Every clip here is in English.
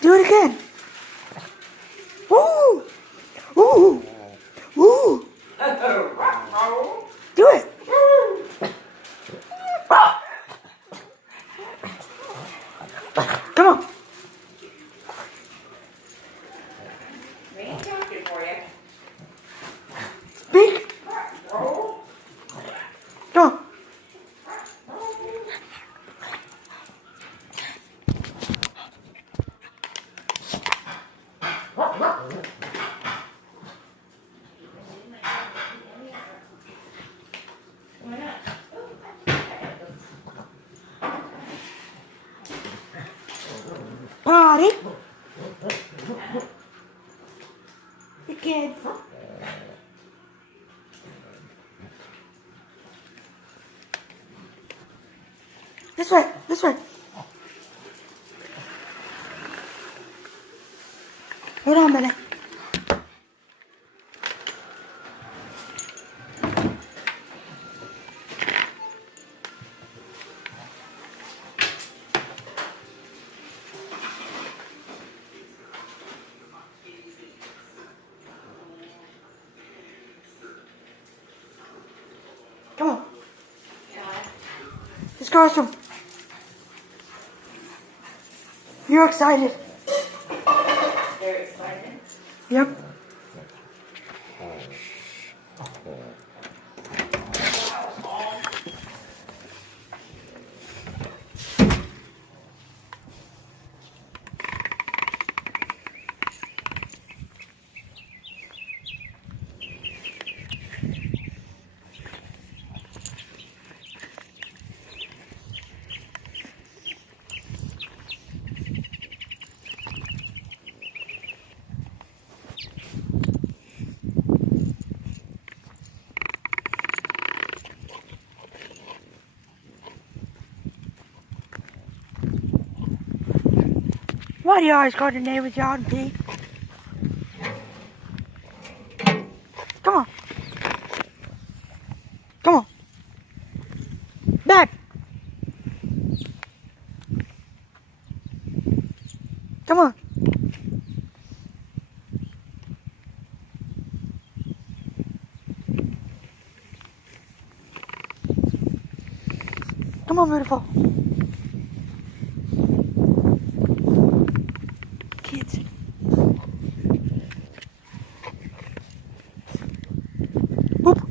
Do it again. Woo! Woo! Woo! Do it. Come on. We ain't talking for you. Speak. Come on. Party. The kids. This way. This way. Hold on a minute. Come on. Let's go, Ashton. You're excited. They're excited. Yep. Why do you always go to neighbor's yard and pee? Come on. Come on. Back. Come on. Come on, beautiful. Kids. Whoop.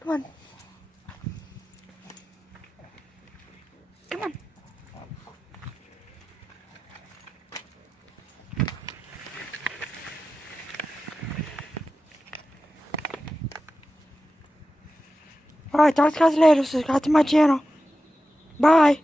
Come on. Come on. Alright, talk to you guys later. Subscribe to my channel. Bye.